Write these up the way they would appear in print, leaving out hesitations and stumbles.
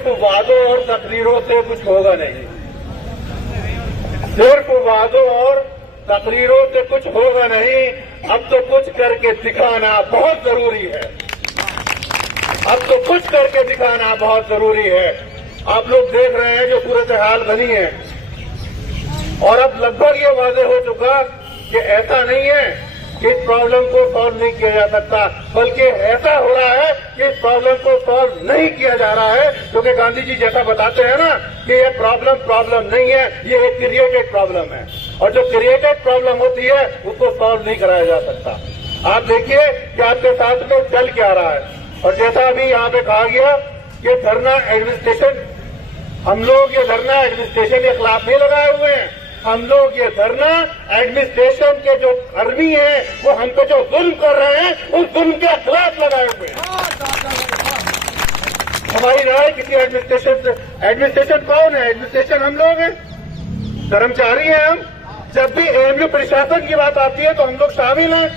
सिर्फ वादों और तकरीरों से कुछ होगा नहीं, सिर्फ वादों और तकरीरों से कुछ होगा नहीं। अब तो कुछ करके दिखाना बहुत जरूरी है, अब तो कुछ करके दिखाना बहुत जरूरी है। आप लोग देख रहे हैं जो सूरत हाल बनी है, और अब लगभग ये वादे हो चुका कि ऐसा नहीं है कि इस प्रॉब्लम को सॉल्व नहीं किया जा सकता, बल्कि ऐसा हो रहा है कि इस प्रॉब्लम को सॉल्व नहीं किया जा रहा है, क्योंकि गांधी जी जैसा बताते हैं ना कि ये प्रॉब्लम नहीं है, ये एक क्रिएटेड प्रॉब्लम है, और जो क्रिएटेड प्रॉब्लम होती है उसको सॉल्व नहीं कराया जा सकता। आप देखिए कि आपके साथ में चल क्या रहा है, और जैसा अभी यहाँ पे कहा गया कि धरना एडमिनिस्ट्रेशन, हम लोग ये धरना एडमिनिस्ट्रेशन के खिलाफ नहीं लगाए हुए हैं, हम लोग ये धरना एडमिनिस्ट्रेशन के जो कर्मी हैं वो हम पे जो जुल्म कर रहे हैं उस जुल्म के खिलाफ लगाए हुए हैं। हमारी राय किसी एडमिनिस्ट्रेशन से, एडमिनिस्ट्रेशन कौन है? एडमिनिस्ट्रेशन हम लोग हैं, कर्मचारी हैं हम। जब भी एएमयू प्रशासन की बात आती है तो हम लोग शामिल हैं,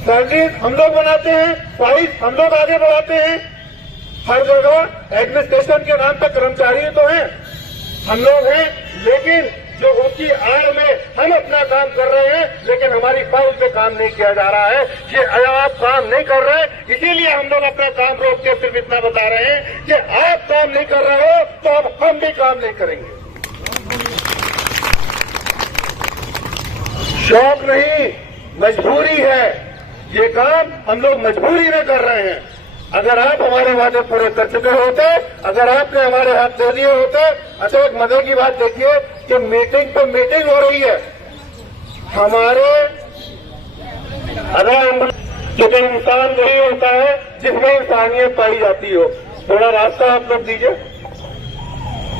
सैलरीज हम लोग बनाते हैं, प्राइस हम लोग आगे बढ़ाते हैं, हर जगह एडमिनिस्ट्रेशन के नाम पर कर्मचारी तो हैं, हम लोग हैं, लेकिन जो उसकी आड़ में हम अपना काम कर रहे हैं, लेकिन हमारी फाइल पे काम नहीं किया जा रहा है। ये आप काम नहीं कर रहे, इसीलिए हम लोग अपना काम रोक के सिर्फ इतना बता रहे हैं कि आप काम नहीं कर रहे हो तो अब हम भी काम नहीं करेंगे। शौक नहीं, मजबूरी है, ये काम हम लोग मजबूरी में कर रहे हैं। अगर आप हमारे वादे पूरे कर चुके होते, अगर आपने हमारे हाथ दे दिए होते। अच्छा, एक मजे की बात देखिए कि मीटिंग पे मीटिंग हो रही है हमारे, क्योंकि इंसान वही होता है जिसमें इंसानियत पाई जाती हो। थोड़ा रास्ता आप लोग दीजिए।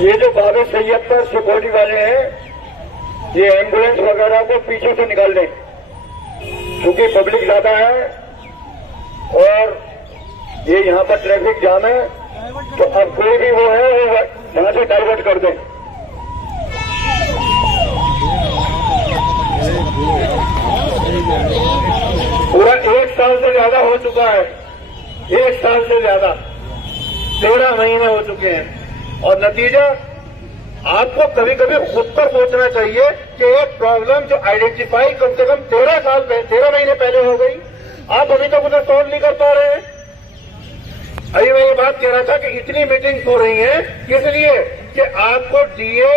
ये जो बाबे सैयद पर सिक्योरिटी वाले हैं, ये एम्बुलेंस वगैरह को पीछे से निकाल दें, क्योंकि पब्लिक ज्यादा है और ये यहाँ पर ट्रैफिक जाम है, तो अब कोई भी वो है वो यहाँ से डाइवर्ट कर दें। पूरा 1 साल से ज्यादा हो चुका है, 1 साल से ज्यादा, 13 महीने हो चुके हैं, और नतीजा आपको कभी कभी खुद पर सोचना चाहिए कि एक प्रॉब्लम जो आइडेंटिफाई कम से कम 13 महीने पहले हो गई, आप अभी तक उसे सॉल्व नहीं कर पा रहे हैं। अभी मैं ये बात कह रहा था कि इतनी मीटिंग्स हो रही हैं किस लिए कि आपको डीए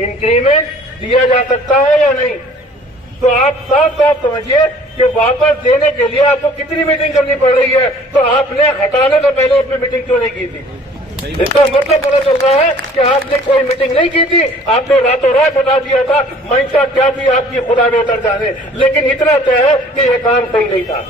इंक्रीमेंट दिया जा सकता है या नहीं, तो आप साफ साफ समझिए कि वापस देने के लिए आपको कितनी मीटिंग करनी पड़ रही है। तो आपने हटाने से पहले उसमें मीटिंग क्यों नहीं की थी? इसका मतलब पता चल रहा है कि आपने कोई मीटिंग नहीं की थी, आपने रातों रात हटा दिया था। मंशा क्या थी आपकी खुदा बेहतर जाने, लेकिन इतना तय है कि यह काम सही नहीं था,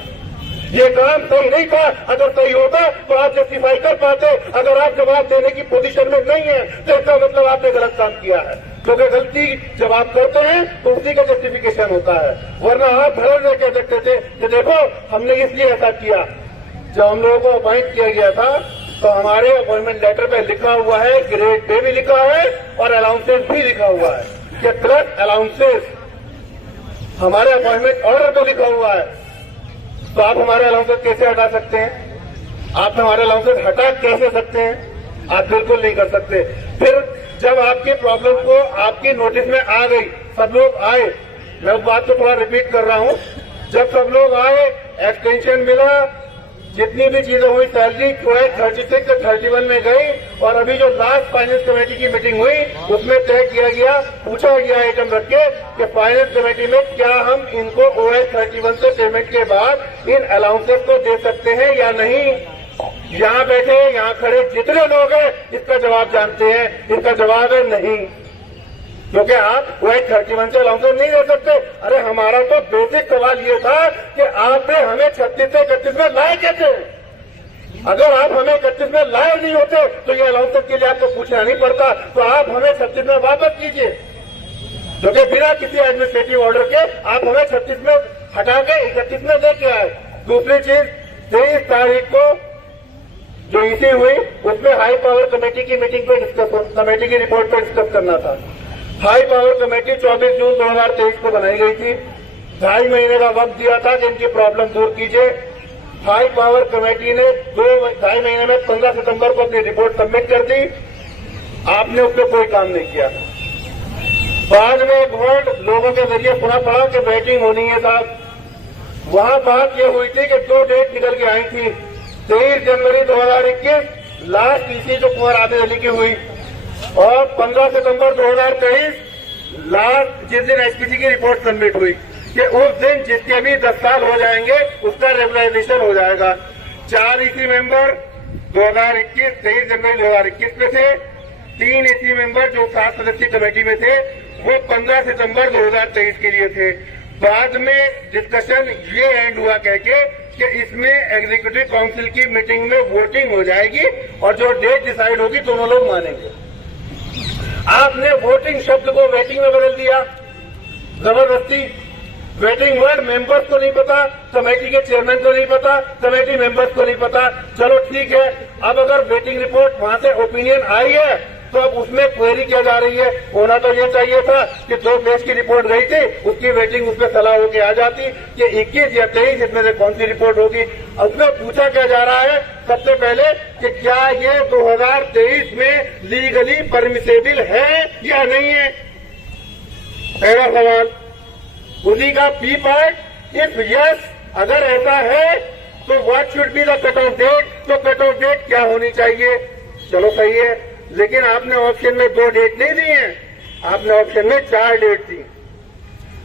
ये काम सही नहीं था। अगर सही होता तो आप जस्टिफाई कर पाते। अगर आप जवाब देने की पोजीशन में नहीं है तो इसका मतलब आपने गलत काम किया है, क्योंकि गलती जब आप करते हैं तो उसी का जस्टिफिकेशन होता है। वरना आप भरोसे कह सकते थे कि देखो हमने इसलिए ऐसा किया। जब हम लोगों को अपॉइंट किया गया था तो हमारे अपॉइंटमेंट लेटर पे लिखा हुआ है, ग्रेड पे भी लिखा है और अलाउंसेस भी लिखा हुआ है कि प्लस अलाउंसेस हमारे अपॉइंटमेंट ऑर्डर पे लिखा हुआ है। तो आप हमारे अलाउंसेस कैसे हटा सकते हैं? आप हमारे अलाउंसेस हटा कैसे सकते हैं? आप बिल्कुल नहीं कर सकते। फिर जब आपकी प्रॉब्लम को आपकी नोटिस में आ गई, सब लोग आए, मैं उस बात को थोड़ा रिपीट कर रहा हूं, जब सब लोग आए, एक्सटेंशन मिला, जितनी भी चीजें हुई, सैलरी 36 से 31 में गई, और अभी जो लास्ट फाइनेंस कमेटी की मीटिंग हुई उसमें तय किया गया, पूछा गया आइटम रख के कि फाइनेंस कमेटी में क्या हम इनको OS 31 से पेमेंट के बाद इन अलाउंसेस को दे सकते हैं या नहीं। यहाँ बैठे, यहाँ खड़े जितने लोग हैं इसका जवाब जानते हैं, इसका जवाब है नहीं, क्योंकि आप OS 31 से अलाउंसेस नहीं दे सकते। अरे हमारा तो बेसिक सवाल ये था कि आपने हमें 36 से 31 में लाए कैसे? अगर आप हमें 31 में लाए नहीं होते तो ये अलाउंसेस के लिए आपको पूछना नहीं पड़ता। तो आप हमें 36 में वापस कीजिए, क्योंकि बिना किसी एडमिनिस्ट्रेटिव ऑर्डर के आप हमें 36 में हटा के 31 में लेके आए। दूसरी चीज, 23 तारीख को जो इसी हुई उसमें हाई पावर कमेटी की मीटिंग पे डिस्कस, कमेटी की रिपोर्ट पर डिस्कस करना था। हाई पावर कमेटी 24 जून 2023 को बनाई गई थी। 2.5 महीने का वक्त दिया था कि इनकी प्रॉब्लम दूर कीजिए। हाई पावर कमेटी ने 2-2.5 महीने में 15 सितंबर को अपनी रिपोर्ट सबमिट कर दी। आपने उस पर कोई काम नहीं किया। बाद में एक वर्ड लोगों के जरिए सुना पड़ा कि बैटिंग होनी है साहब। वहां बात यह हुई थी कि 2 डेट निकल के आई थी। 23 जनवरी 2021 लास्ट ईसी जो कुंवर आदिल अली की हुई, और 15 सितंबर 2023 लास्ट जिस दिन एसपीसी की रिपोर्ट सबमिट हुई कि उस दिन जिसके भी 10 साल हो जाएंगे उसका रेगुलराइजेशन हो जाएगा। 4 ईसी मेंबर 2021 23 जनवरी 2021 में थे। 3 ईसी मेंबर जो 7 सदस्यीय कमेटी में थे वो 15 सितंबर 2023 के लिए थे। बाद में डिस्कशन ये एंड हुआ कहके कि इसमें एग्जीक्यूटिव काउंसिल की मीटिंग में वोटिंग हो जाएगी और जो डेट डिसाइड होगी दोनों लोग मानेंगे। आपने वोटिंग शब्द को वेटिंग में बदल दिया जबरदस्ती। वेटिंग वर्ड मेंबर्स को नहीं पता, कमेटी के चेयरमैन को नहीं पता, कमेटी मेंबर्स को नहीं पता। चलो ठीक है, अब अगर वेटिंग रिपोर्ट वहां से ओपिनियन आई है तो अब उसमें क्वेरी किया जा रही है। होना तो ये चाहिए था कि 2 पेज की रिपोर्ट गई थी, उसकी वेटिंग उसमें सलाह होकर आ जाती कि 21 या 23 इसमें से कौन सी रिपोर्ट होगी। उसमें पूछा क्या जा रहा है सबसे पहले कि क्या ये 2023 में लीगली परमिसेबल है या नहीं है, पहला सवाल। उसी का पी पार्ट, इफ यस अगर ऐसा है तो what should be the cut off date, तो कट ऑफ डेट क्या होनी चाहिए। चलो सही है, लेकिन आपने ऑप्शन में 2 डेट नहीं दी है, आपने ऑप्शन में 4 डेट दी।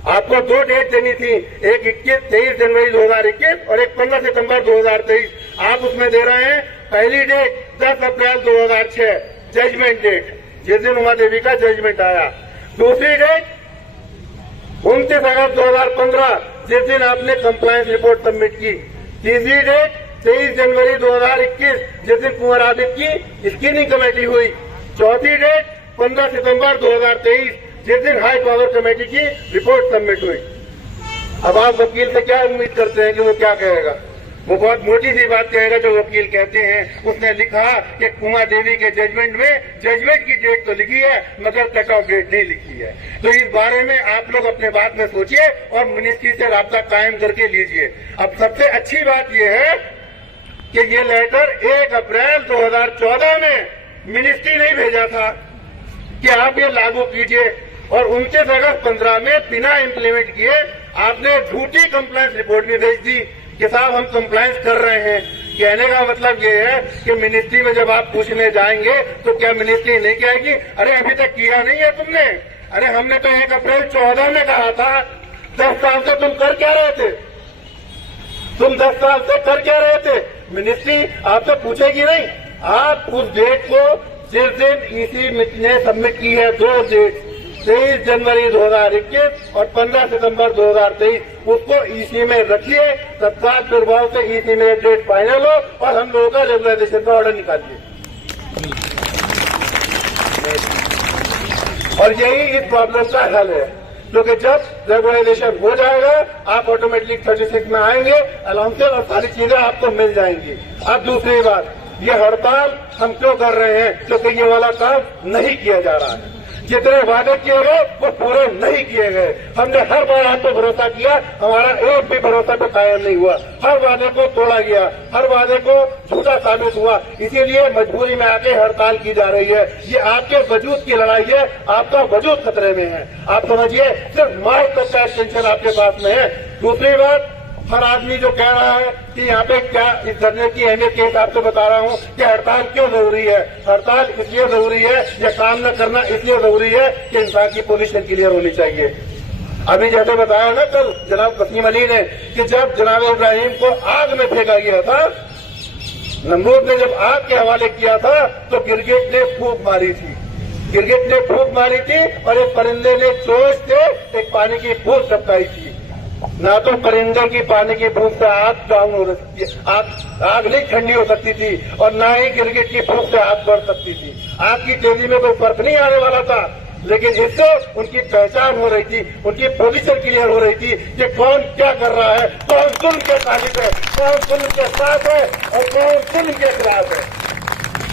आपको 2 डेट देनी थी, एक 23 जनवरी 2021 और एक 15 सितंबर 2023। आप उसमें दे रहे हैं पहली डेट 10 अप्रैल 2006 जजमेंट डेट, जिस दिन उमा देवी का जजमेंट आया। दूसरी डेट 29 अगस्त 2015 जिस दिन आपने कंप्लायंस रिपोर्ट सबमिट की। तीसरी डेट 23 जनवरी 2021 जिस दिन कुंवर आदिल की स्क्रीनिंग कमेटी हुई। चौथी डेट 15 सितंबर 2023 जिस दिन हाई पावर कमेटी की रिपोर्ट सबमिट हुई। अब आप वकील से क्या उम्मीद करते हैं कि वो क्या कहेगा? वो बहुत मोटी सी बात कहेगा जो वकील कहते हैं। उसने लिखा कि कुंवर देवी के जजमेंट में जजमेंट की डेट तो लिखी है मगर कट ऑफ डेट नहीं लिखी है। तो इस बारे में आप लोग अपने बात में सोचिए और मिनिस्ट्री से राब्ता कायम करके लीजिए। अब सबसे अच्छी बात यह है कि ये लेटर 1 अप्रैल 2014 में मिनिस्ट्री ने भेजा था कि आप ये लागू कीजिए, और 29 अगस्त 15 में बिना इम्प्लीमेंट किए आपने झूठी कंप्लायंस रिपोर्ट भी भेज दी कि साहब हम कंप्लायंस कर रहे हैं। कहने का मतलब ये है कि मिनिस्ट्री में जब आप पूछने जाएंगे तो क्या मिनिस्ट्री नहीं कहेगी अरे अभी तक किया नहीं है तुमने, अरे हमने तो 1 अप्रैल 14 में कहा था। 10 साल से तुम कर क्या रहे थे? तुम 10 साल से कर क्या रहे थे? मिनिस्ट्री आपसे पूछेगी नहीं। आप उस डेट को जिस दिन ईसी ने सबमिट की है 2 डेट 23 जनवरी 2021 और 15 सितंबर 2023 उसको ईसी में रखिए, तत्काल प्रभाव से ईसी में डेट फाइनल हो और हम लोगों का रेगुलराइजेशन का ऑर्डर निकालिए। और यही इस प्रॉब्लम का हल है, क्योंकि जब रेगुलराइजेशन हो जाएगा आप ऑटोमेटिकली 36 में आएंगे, अलाउंसेस और सारी चीजें आपको मिल जाएंगी। अब दूसरी बात, ये हड़ताल हम क्यों कर रहे हैं? क्योंकि ये वाला काम नहीं किया जा रहा है। जितने वादे किए गए वो पूरे नहीं किए गए। हमने हर बार आप पे भरोसा किया, हमारा एक भी भरोसा पे कायम नहीं हुआ। हर वादे को तोड़ा गया, हर वादे को झूठा साबित हुआ। इसीलिए मजबूरी में आके हड़ताल की जा रही है। ये आपके वजूद की लड़ाई है, आपका वजूद खतरे में है। आप समझिए सिर्फ माइक तक का एक्सटेंशन आपके पास में है। दूसरी बात, हर आदमी जो कह रहा है कि यहाँ पे क्या इस धरने की अहमियत के हिसाब से बता रहा हूँ कि हड़ताल क्यों जरूरी है। हड़ताल इसलिए जरूरी है, या काम न करना इसलिए जरूरी है कि इंसान की पोजीशन क्लियर होनी चाहिए। अभी जैसे बताया ना कल जनाब वसीम अली ने कि जब जनाब इब्राहिम को आग में फेंका गया था, नमरूद ने जब आग के हवाले किया था तो गिरगिट ने फूंक मारी थी। गिरगिट ने फूंक मारी थी और एक परिंदे ने चोंच से एक पानी की बूंद टपकाई थी। ना तो परिंदे की पानी की बूंद से आग डाउन हो सकती है, आग नहीं ठंडी हो सकती थी, और ना ही गिरगिट की बूंद से आग बढ़ सकती थी। आग की तेजी में कोई फर्क नहीं आने वाला था, लेकिन इससे उनकी पहचान हो रही थी, उनकी पोजीशन क्लियर हो रही थी कि कौन क्या कर रहा है, कौन जुल्म के तालिब है, कौन जुल्म के साथ है और कौन जुल्म के खिलाफ है।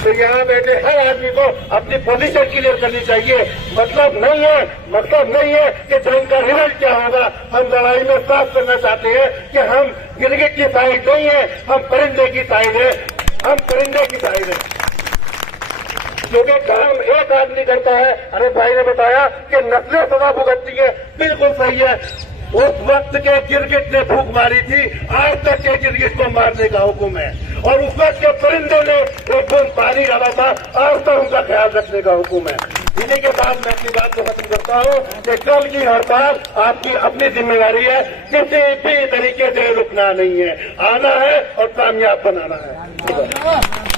तो यहाँ बैठे हर आदमी को अपनी पोजीशन क्लियर करनी चाहिए। मतलब नहीं है कि जंग का रिजल्ट क्या होगा। हम लड़ाई में साफ करना चाहते हैं कि हम गिरगिट की साइड नहीं है, हम परिंदे की साइड है, हम परिंदे की साइड है। क्योंकि काम एक आदमी करता है। अरे भाई ने बताया कि नस्लें सजा भुगतती है, बिल्कुल सही है। उस वक्त के गिरगिट ने फूंक मारी थी, आज तक के गिरगिट को मारने का हुक्म है। और उस वक्त के परिंदे ने एक बूंद पानी डाला था, आज तक उनका ख्याल रखने का हुक्म है। इन्हीं के बाद मैं अपनी बात को खत्म करता हूँ कि कल की हड़ताल आपकी अपनी जिम्मेदारी है, किसी भी तरीके से रुकना नहीं है, आना है और कामयाब बनाना है।